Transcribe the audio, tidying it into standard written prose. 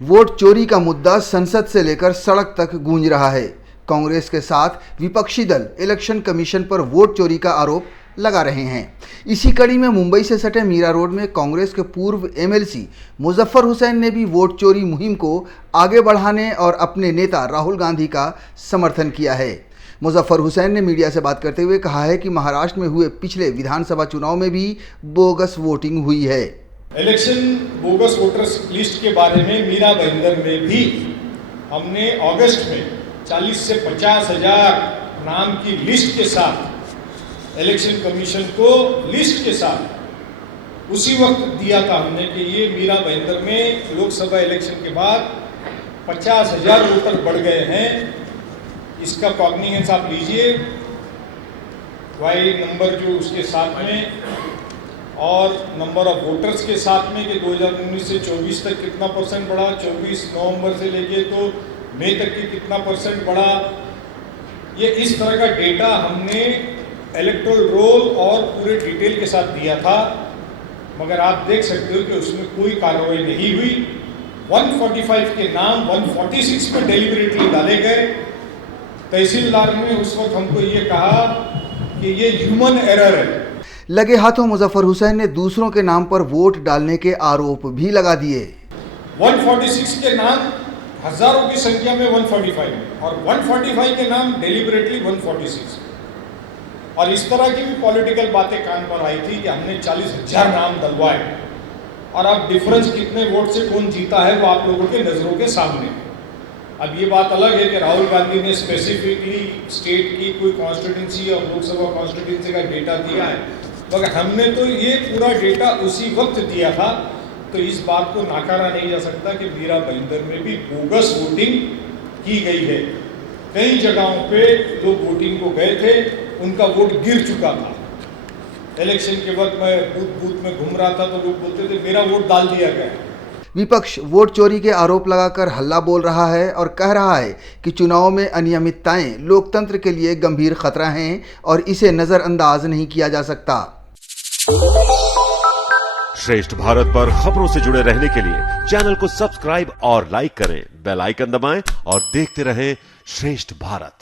Vote चोरी का मुद्दा संसद से लेकर सड़क तक गूंज रहा है। कांग्रेस के साथ विपक्षी दल इलेक्शन कमीशन पर वोट चोरी का आरोप लगा रहे हैं। इसी कड़ी में मुंबई से सटे मीरा रोड में कांग्रेस के पूर्व एमएलसी मुजफ्फर हुसैन ने भी वोट चोरी मुहिम को आगे बढ़ाने और अपने नेता राहुल गांधी का समर्थन किया है। मुजफ्फर हुसैन ने मीडिया से बात करते हुए कहा है कि महाराष्ट्र में हुए पिछले विधानसभा चुनाव में भी बोगस वोटिंग हुई है। इलेक्शन बोगस वोटर्स लिस्ट के बारे में मीरा भाईंदर में भी हमने अगस्त में 40 से 50 हजार नाम की लिस्ट के साथ इलेक्शन कमीशन को लिस्ट के साथ उसी वक्त दिया था हमने कि ये मीरा भाईंदर में लोकसभा इलेक्शन के बाद 50,000 वोटर बढ़ गए हैं। इसका कॉग्निजेंस आप लीजिए, वाई नंबर जो उसके साथ में और नंबर ऑफ वोटर्स के साथ में कि 2019 से 24 तक कितना परसेंट बढ़ा, 24 नवंबर से लेके तो मई तक की कितना परसेंट बढ़ा। ये इस तरह का डेटा हमने इलेक्टोरल रोल और पूरे डिटेल के साथ दिया था, मगर आप देख सकते हो कि उसमें कोई कार्रवाई नहीं हुई। 145 के नाम 146 में डेलिबरेटली डाले गए। तहसीलदार ने उस वक्त हमको ये कहा कि ये ह्यूमन एरर है। लगे हाथों मुजफ्फर हुसैन ने दूसरों के नाम पर वोट डालने के आरोप भी लगा दिए। 146 के नाम हजारों की संख्या में 145 और 145 के नाम डेलिबरेटली 146 और इस तरह की भी पॉलिटिकल बातें कान पर आई थी कि हमने 40,000 नाम डलवाए और अब डिफरेंस कितने वोट से कौन जीता है वो आप लोगों के नज़रों के सामने। अब ये बात अलग है कि राहुल गांधी ने स्पेसिफिकली स्टेट की कोई कॉन्स्टिट्यूंसी और लोकसभा कॉन्स्टिट्यूंसी का डेटा दिया है, मगर हमने तो ये पूरा डेटा उसी वक्त दिया था। तो इस बात को नकारा नहीं जा सकता कि मीरा भाईंदर में भी बोगस वोटिंग की गई है। कई जगहों पे लोग वोटिंग को गए थे, उनका वोट गिर चुका था। इलेक्शन के वक्त मैं बूथ में घूम रहा था तो लोग बोलते थे मेरा वोट डाल दिया गया। विपक्ष वोट चोरी के आरोप लगाकर हल्ला बोल रहा है और कह रहा है कि चुनाव में अनियमितताएं लोकतंत्र के लिए गंभीर खतरा हैं और इसे नजरअंदाज नहीं किया जा सकता। श्रेष्ठ भारत पर खबरों से जुड़े रहने के लिए चैनल को सब्सक्राइब और लाइक करें, बेल आइकन दबाएं और देखते रहें श्रेष्ठ भारत।